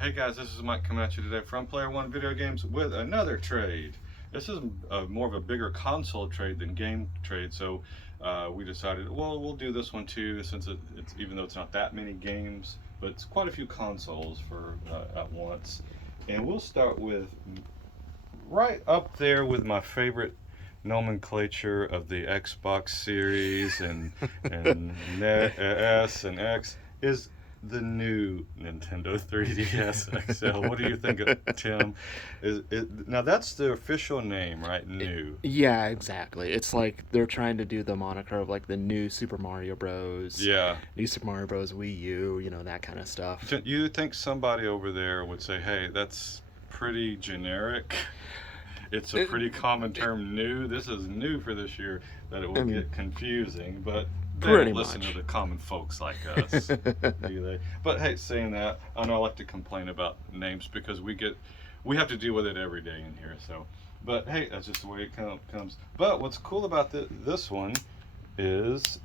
Hey guys, this is Mike coming at you today from Player One Video Games with another trade. This is more of a bigger console trade than game trade, so we decided, well, we'll do this one too, since it's even though it's not that many games, but it's quite a few consoles for at once. And we'll start with right up there with my favorite nomenclature of the Xbox series and S and X is the new Nintendo 3DS XL. What do you think, Tim? Now that's the official name, right? New. Yeah, exactly. It's like they're trying to do the moniker of like the new Super Mario Bros. Yeah. New Super Mario Bros. Wii U, that kind of stuff. You think somebody over there would say, "Hey, that's pretty generic. It's a pretty common term, new. This is new for this year." That it will get confusing, but they don't listen to the common folks like us, do they? But hey, saying that, I know I like to complain about names because we have to deal with it every day in here. So, but hey, that's just the way it comes. But what's cool about this one is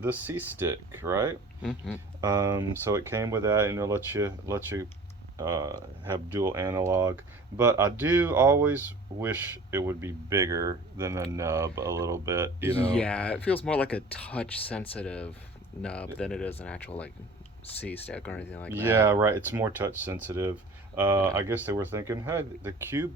the C stick, right? So it came with that, and it'll let you have dual analog. But I do always wish it would be bigger than the nub a little bit, Yeah, it feels more like a touch sensitive nub than it is an actual like C stick or anything like that. Yeah, right. It's more touch sensitive. I guess they were thinking, hey, the Cube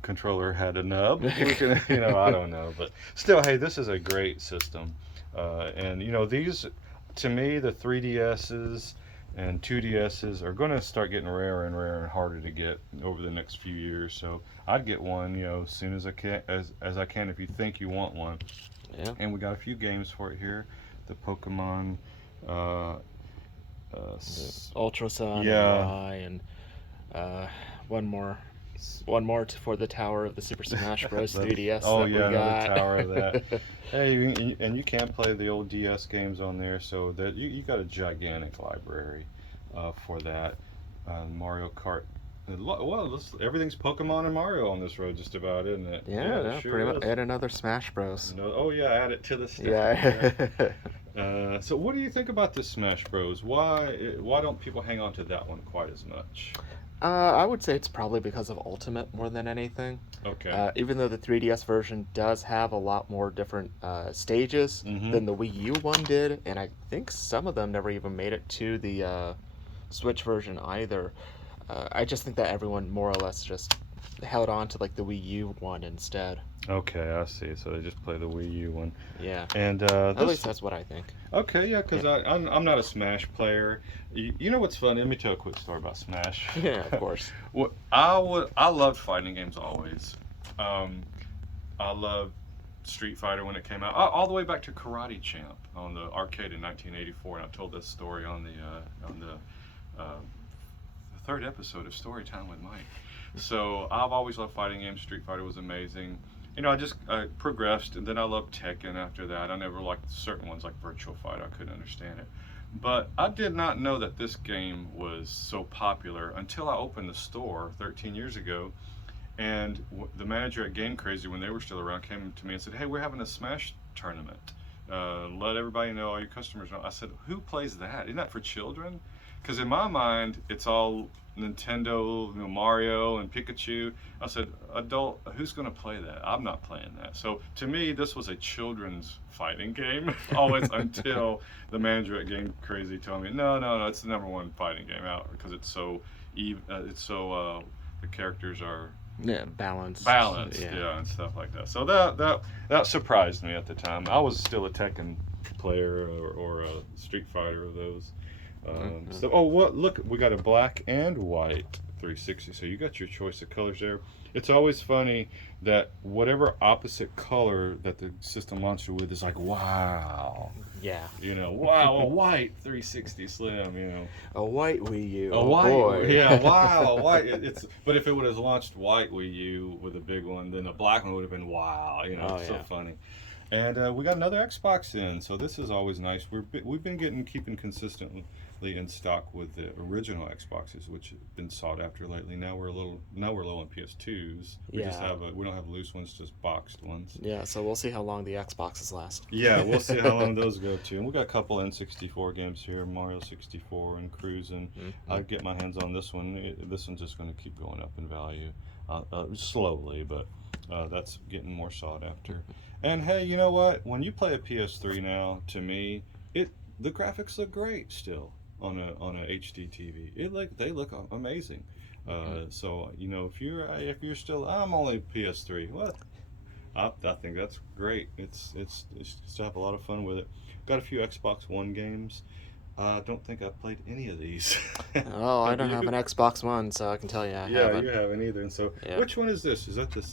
controller had a nub. We can, I don't know, but still, hey, this is a great system. And these, to me, the 3DSs and 2DSs are going to start getting rarer and rarer and harder to get over the next few years. So I'd get one, as soon as I can, as I can, if you think you want one. Yeah. And we got a few games for it here. The Pokemon. Ultra Sun, yeah, and one more for the Tower of the Super Smash Bros. 3DS. Oh that yeah, we got. another tower of that. Hey, and you can play the old DS games on there, so that you got a gigantic library for that. Mario Kart. Well, everything's Pokemon and Mario on this road, just about, isn't it? Yeah, sure pretty much. is. Add another Smash Bros. No, oh yeah, add it to the stack. Yeah. So what do you think about this Smash Bros? Why don't people hang on to that one quite as much? I would say it's probably because of Ultimate more than anything. Okay. Even though the 3DS version does have a lot more different stages than the Wii U one did, and I think some of them never even made it to the Switch version either. I just think that everyone more or less just held on to like the Wii U one instead. Okay, I see. So they just play the Wii U one. Yeah. And At least that's what I think. Okay, yeah, because I'm not a Smash player. You know what's funny? Let me tell a quick story about Smash. Yeah, of course. I loved fighting games always. I loved Street Fighter when it came out, all the way back to Karate Champ on the arcade in 1984. And I told this story on the third episode of Storytime with Mike. So I've always loved fighting games. Street Fighter was amazing. I progressed, and then I loved Tekken after that. I never liked certain ones like Virtual Fighter. I couldn't understand it. But I did not know that this game was so popular until I opened the store 13 years ago. And the manager at Game Crazy, when they were still around, came to me and said, "Hey, we're having a Smash tournament. Let everybody know, all your customers know." I said, "Who plays that? Isn't that for children?" Because in my mind, it's all Nintendo, Mario and Pikachu. I said, adult, who's going to play that? I'm not playing that. So to me, this was a children's fighting game, always until the manager at Game Crazy told me, no, it's the number one fighting game out because it's so the characters are Balanced, yeah, and stuff like that. So that surprised me at the time. I was still a Tekken player or a Street Fighter of those. So, look, we got a black and white 360. So you got your choice of colors there. It's always funny that whatever opposite color that the system launches with is like, wow. Yeah. Wow, a white 360 Slim. A white Wii U. A white, boy. yeah, wow, a white. But if it would have launched white Wii U with a big one, then a black one would have been wow. It's so funny. And we got another Xbox in, so this is always nice. We've been keeping consistently in stock with the original Xboxes, which have been sought after lately. Now we're low on PS2s. Yeah. We don't have loose ones, just boxed ones. Yeah, so we'll see how long the Xboxes last. Yeah, we'll see how long those go to. And we got a couple N64 games here, Mario 64 and Cruising. I'll get my hands on this one. This one's just going to keep going up in value, slowly, but that's getting more sought after. And hey, you know what? When you play a PS3 now, to me, the graphics look great still on a HD TV. They look amazing. So you know, if you're still, I'm only PS3. What? I think that's great. It's just have a lot of fun with it. Got a few Xbox One games. I don't think I've played any of these. Oh, I don't have an Xbox One, so I can tell you I haven't. You haven't either. And so, which one is this? Is that the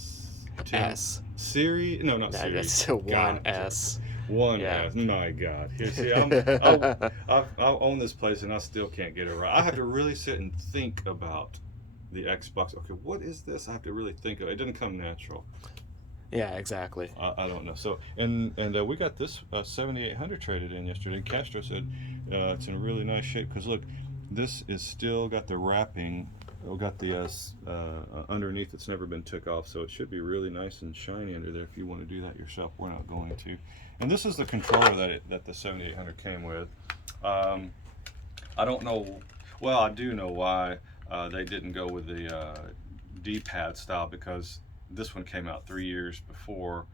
S Series? No, not Series. That's a 1S. 1S. My God. Here, see, I'll own this place and I still can't get it right. I have to really sit and think about the Xbox. Okay, what is this? I have to really think of it. It doesn't come natural. Yeah, exactly. I don't know. So, and we got this 7800 traded in yesterday. Castro said it's in really nice shape because look, this is still got the wrapping. Got the underneath. It's never been took off, so it should be really nice and shiny under there. If you want to do that yourself, we're not going to. And this is the controller that the 7800 came with. I don't know. Well, I do know why they didn't go with the D-pad style, because this one came out 3 years before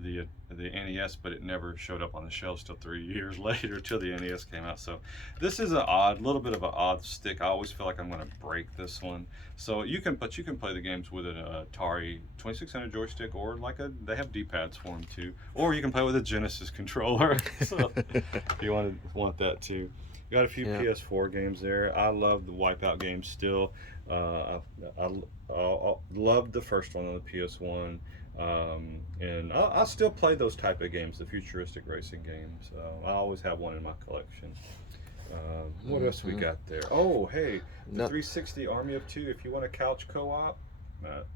the NES, but it never showed up on the shelves till 3 years later, till the NES came out. So this is little bit of an odd stick. I always feel like I'm going to break this one. So you can play the games with an Atari 2600 joystick, or they have D-pads for them too, or you can play with a Genesis controller. So if you want that too. Got a few PS4 games there. I love the Wipeout games still. I loved the first one on the PS1. And I'll still play those type of games, the futuristic racing games. I always have one in my collection. What else we got there? Oh, hey, the 360 Army of Two. If you want a couch co-op,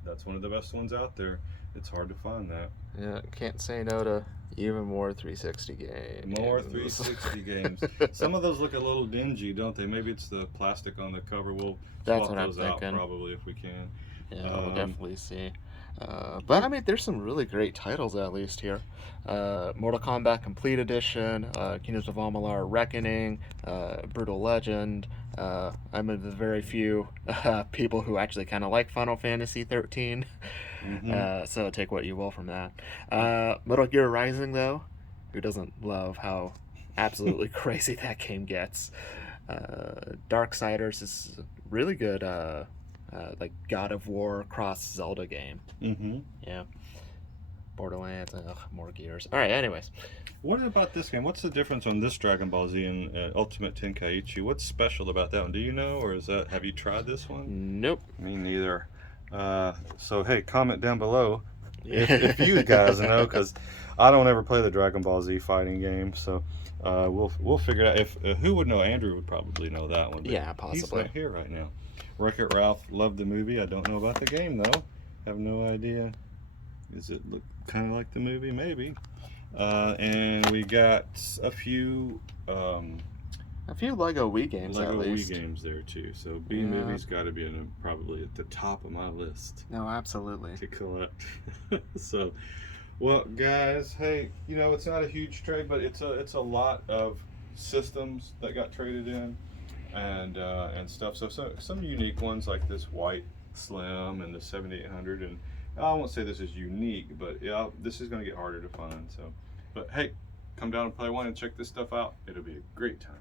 that's one of the best ones out there. It's hard to find that. Yeah, can't say no to even more 360 games. More 360 games. Some of those look a little dingy, don't they? Maybe it's the plastic on the cover. We'll swap those out probably if we can. Yeah, we'll definitely see. But I mean, there's some really great titles at least here. Mortal Kombat Complete Edition, Kingdoms of Amalur Reckoning, Brutal Legend. I'm of the very few people who actually kind of like Final Fantasy 13. So take what you will from that. Metal Gear Rising, though, who doesn't love how absolutely crazy that game gets? Darksiders is really good. Like God of War cross Zelda game. Yeah. Borderlands, more Gears. All right, anyways. What about this game? What's the difference on this Dragon Ball Z and Ultimate Tenkaichi? What's special about that one? Do you know, or have you tried this one? Nope. Me neither. So hey, comment down below if you guys know, because I don't ever play the Dragon Ball Z fighting game. So we'll figure it out. If who would know? Andrew would probably know that one. Yeah, possibly. He's not here right now. Wreck-It Ralph loved the movie. I don't know about the game though. Have no idea. Does it look kind of like the movie? Maybe. And we got a few Lego Wii games. Lego Wii games there too. So B-Movie's got to be probably at the top of my list. No, absolutely. To collect. So, well, guys, hey, you know, it's not a huge trade, but it's a lot of systems that got traded in, and stuff. So some unique ones like this white Slim and the 7800, and I won't say this is unique, but yeah, this is going to get harder to find. So, but hey, come down and play one and check this stuff out. It'll be a great time.